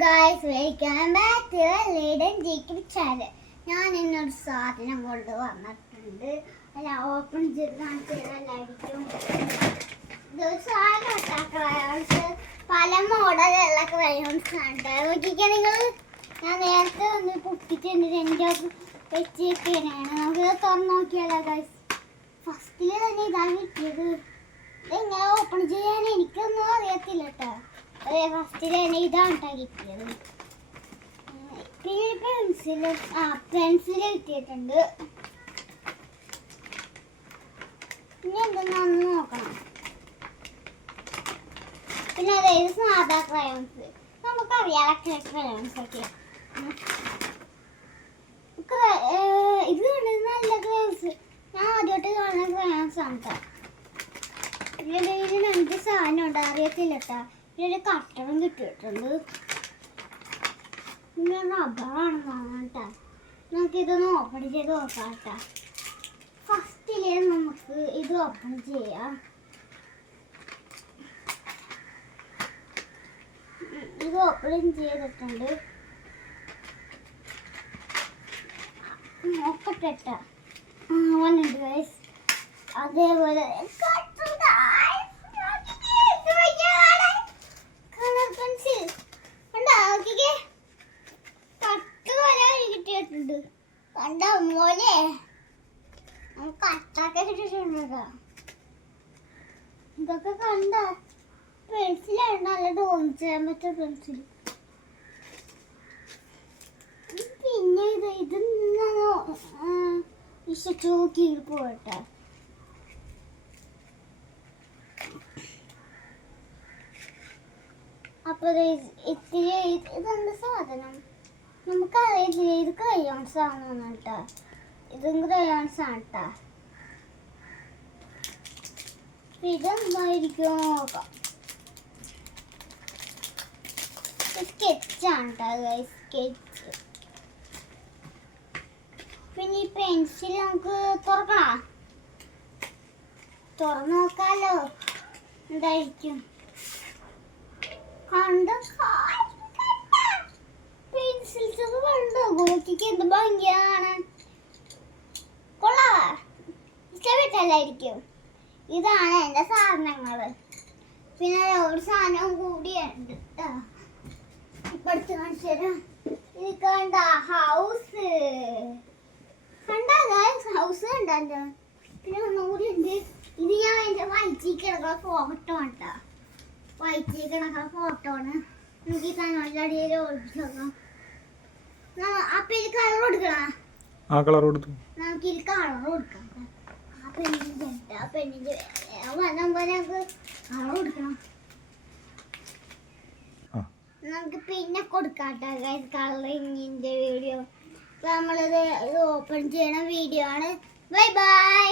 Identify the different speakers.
Speaker 1: Guys welcome back to ലീഡൻ ജീക്കിൻ channel ഞാൻ ഇന്നൊരു സാധനം കൊണ്ട് വന്നിട്ടുണ്ട് അല്ല ഓപ്പൺ ചെയ്ത് കാണിച്ചതല്ലായിരിക്കും ഇതൊരു സാധനം ക്രയോൺസ് പല മോഡലുള്ള ക്രയോൺസ് ആണ്. നോക്കിക്കാൻ നിങ്ങൾ ഞാൻ നേരത്തെ ഒന്ന് പൊട്ടിച്ചിട്ടുണ്ട്. എന്റെ വെച്ചേക്കാനാണ്. നമുക്ക് തുറന്നു നോക്കിയാലോ ഗായ്സ് ഫസ്റ്റിൽ തന്നെ ഇതാണ് കിട്ടിയത്. ഇതെങ്ങനെ ഓപ്പൺ ചെയ്യാൻ എനിക്കൊന്നും അറിയത്തില്ല കേട്ടോ. അതെ ഫസ്റ്റ് തന്നെ ഇതാണ് കേട്ടോ കിട്ടിയത്. പിന്നെ പെൻസിൽ ആ പെൻസിൽ കിട്ടിയിട്ടുണ്ട്. പിന്നെ എന്തെന്നാന്ന് നോക്കണം. പിന്നെ അതായത് സാധാ ക്രയോൺസ് നമുക്കറിയാം ക്രയോൺസ് ഒക്കെ. ഇത് കണ്ടത് നല്ല ക്രയോൺസ് ഞാൻ ആദ്യമായിട്ട് കാണുന്ന ക്രയോൺസ് ആണ് കേട്ടോ പിന്നെ ഇതിൽ എന്ത് സാധനം ഉണ്ട്. അറിയത്തില്ല കേട്ടാ ഇതിന്റെ കട്ടറും കിട്ടിയിട്ടുണ്ട്. പിന്നെ റബ്ബറാണ് കേട്ടാ നമുക്ക് ഇതൊന്ന് ഓപ്പൺ ചെയ്ത് നോക്കാം കേട്ടോ ഫസ്റ്റിൽ നമുക്ക് ഇത് ഓപ്പൺ ചെയ്യാം. ഇത് ഓപ്പൺ ചെയ്തിട്ടുണ്ട്. നോക്കട്ടെ വന്നിട്ട് അതേപോലെ കളർ പെൻസിൽ കണ്ടോ നോക്കിക്കേ കട്ട് പോലെ കിട്ടിയിട്ടുണ്ട് കണ്ടോ മോനെ നമുക്ക് കേട്ടോ. ഇതൊക്കെ കണ്ട പെൻസിലാണ് നല്ല ഡോൺ ചെയ്യാൻ പറ്റിയ പെൻസിൽ പിന്നെ ഇത് ഇത് നോക്കി പോട്ടെ. അപ്പൊ ദേ ഇത്തിരി ഇത് ഇതെന്ത് സാധനം? നമുക്കറിയില്ല ഇത് ക്രയോൺസ് ആണെന്ന് ഇതും ക്രയോൺസ് ആണ് കേട്ടാ ഇതെന്തായിരിക്കും? നോക്കാം സ്കെച്ചാണ് കേട്ടോ സ്കെച്ച് പിന്നെ ഈ പെൻസിൽ നമുക്ക് തുറക്കണം? തുറന്നു നോക്കാലോ എന്തായിരിക്കും? കണ്ട? പെൻസിൽസ് ഒക്കെ കണ്ടോ? ഗോക്കിക്ക് എന്ത് ഭംഗിയാണ്. കൊള്ളാവാ ഇഷ്ടപ്പെട്ടല്ലായിരിക്കും ഇതാണ് എന്റെ സാധനങ്ങൾ പിന്നെ ഒരു സാധനവും കൂടിയുണ്ട്. ഇപ്പൊ അടുത്ത് കാണിച്ചു തരാം. ഇത് കണ്ട ഹൗസ്. കണ്ട ഹൗസ് കണ്ടോ പിന്നെ ഒന്നുകൂടി ഉണ്ട്. ഇത് ഞാൻ എന്റെ വയറ്റി കിടക്കുന്ന ഫോട്ടോ കേട്ടോ വയറ്റി കിടക്കുന്ന ഫോട്ടോ ആണ്. നമുക്ക് ഈ കണ്ണോടെ അടിയിൽ ഒളിപ്പിച്ചോക്കാം അപ്പൊ ഇത് കളർ കൊടുക്കണം?
Speaker 2: ആ കളർ കൊടുത്തു.
Speaker 1: നമുക്ക് ഇത് കളർ കൊടുക്കാം. ആ. പെണ്ണിന്റെ നമുക്ക് പിന്നെ കൊടുക്കാട്ടോ കളറിങ്ങിന്റെ വീഡിയോ നമ്മളത് ഓപ്പൺ ചെയ്യണ വീഡിയോ ആണ്. Bye bye